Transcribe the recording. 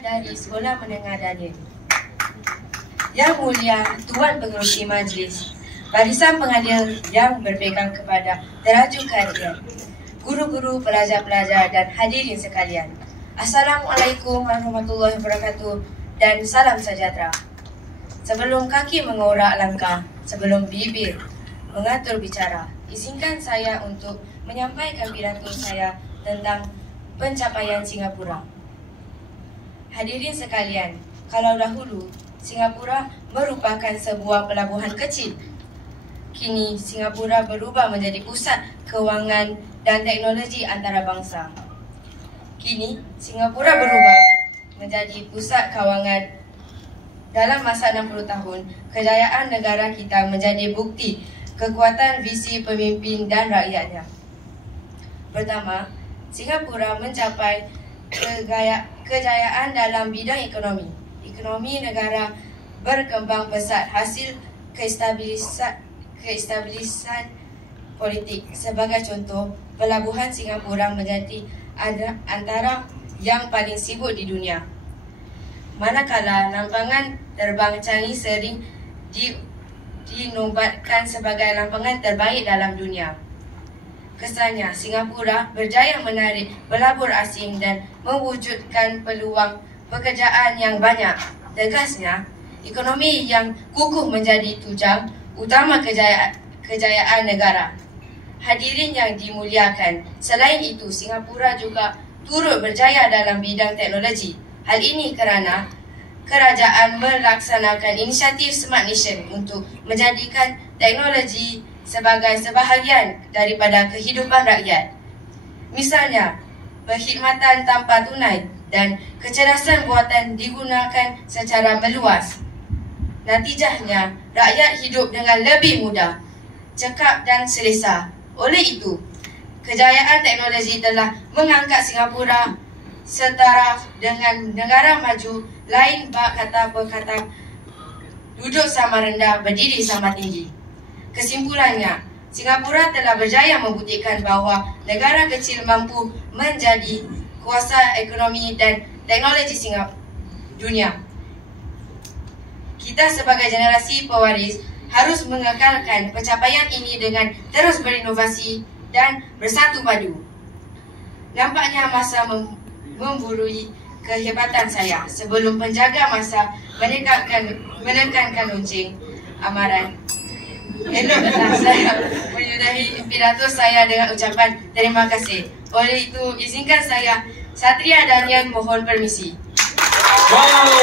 dari Sekolah Menengah Daniel. Yang Mulia Tuan Pengerusi Majlis, barisan penghadiri yang berpegang kepada teraju kehadiran, guru-guru, pelajar-pelajar dan hadirin sekalian. Assalamualaikum warahmatullahi wabarakatuh dan salam sejahtera. Sebelum kaki mengorak langkah, sebelum bibir mengatur bicara, izinkan saya untuk menyampaikan pidato saya tentang pencapaian Singapura. Hadirin sekalian, kalau dahulu Singapura merupakan sebuah pelabuhan kecil, kini Singapura berubah menjadi pusat kewangan dan teknologi antarabangsa. Kini Singapura berubah menjadi pusat kewangan. Dalam masa 60 tahun, kejayaan negara kita menjadi bukti kekuatan visi pemimpin dan rakyatnya. Pertama, Singapura mencapai kejayaan dalam bidang ekonomi. Ekonomi negara berkembang pesat hasil keistabilisan politik. Sebagai contoh, pelabuhan Singapura menjadi antara yang paling sibuk di dunia. Manakala lampangan terbang Changi sering dinobatkan sebagai lampangan terbaik dalam dunia. Kesannya, Singapura berjaya menarik pelabur asing dan mewujudkan peluang pekerjaan yang banyak. Tegasnya, ekonomi yang kukuh menjadi tujuan utama kejayaan negara. Hadirin yang dimuliakan, selain itu Singapura juga turut berjaya dalam bidang teknologi. Hal ini kerana kerajaan melaksanakan inisiatif Smart Nation untuk menjadikan teknologi sebagai sebahagian daripada kehidupan rakyat. Misalnya, perkhidmatan tanpa tunai dan kecerdasan buatan digunakan secara meluas. Natijahnya, rakyat hidup dengan lebih mudah, cekap dan selesa. Oleh itu, kejayaan teknologi telah mengangkat Singapura setaraf dengan negara maju lain bak kata berkata duduk sama rendah, berdiri sama tinggi. Kesimpulannya, Singapura telah berjaya membuktikan bahawa negara kecil mampu menjadi kuasa ekonomi dan teknologi dunia. Kita sebagai generasi pewaris harus mengekalkan pencapaian ini dengan terus berinovasi dan bersatu padu. Nampaknya masa memburui kehebatan saya. Sebelum penjaga masa menekankan lonceng amaran, eloklah saya menyudahi pidato saya dengan ucapan terima kasih. Oleh itu, izinkan saya, Satria Daniel, mohon permisi. Wow.